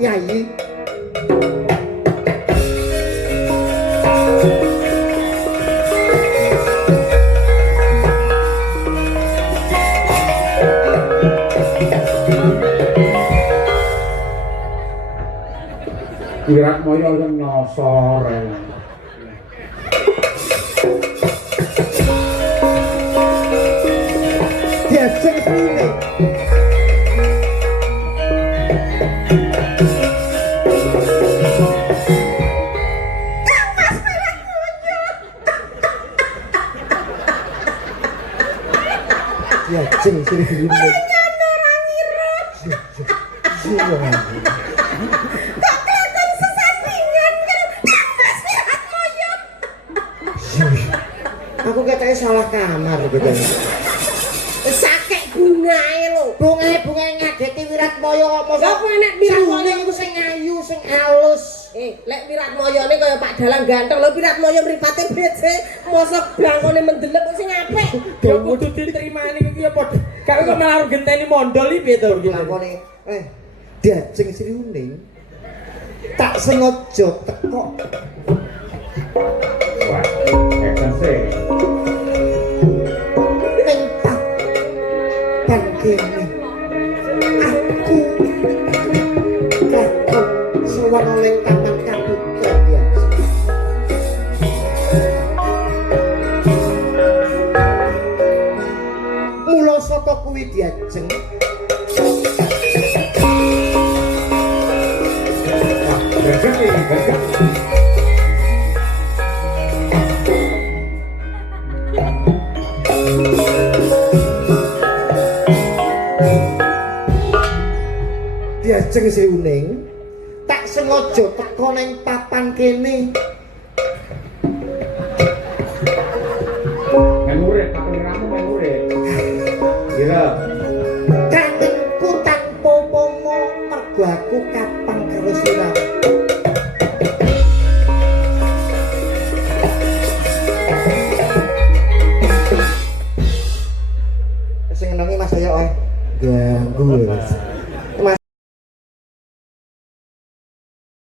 Yai. Wiratmaya sing nyosor. Diajeng sini. Diajeng sini. Aku katanya salah kamar gitu. Sakek bungae lho. Bungae ngageti Wiratmaya apa Apa enek birune iku sing ayu, sing alus. Lek Wiratmayane kaya Pak Dalang ganteng lho Wiratmaya mripate bece, mosok blangkone mendelep kok sing apik. Ya kudu diterimani iki ya padha. Kak kok malah genteni mondol iki piye to iki? Lakone Diajeng Sriuning tak sengaja teko. Wah, ekase. Ning papan kene aku kakek sowan ning taman kabuka biasa. Mula saka kuwi Diajeng Diajeng Sriuning tak sengaja teko ning papan kene. Menurut apa ngiramu menurut? Kira Kangenku tanpa pomo mergo aku kapang karo siramu. Sing ngenongi Mas Ayo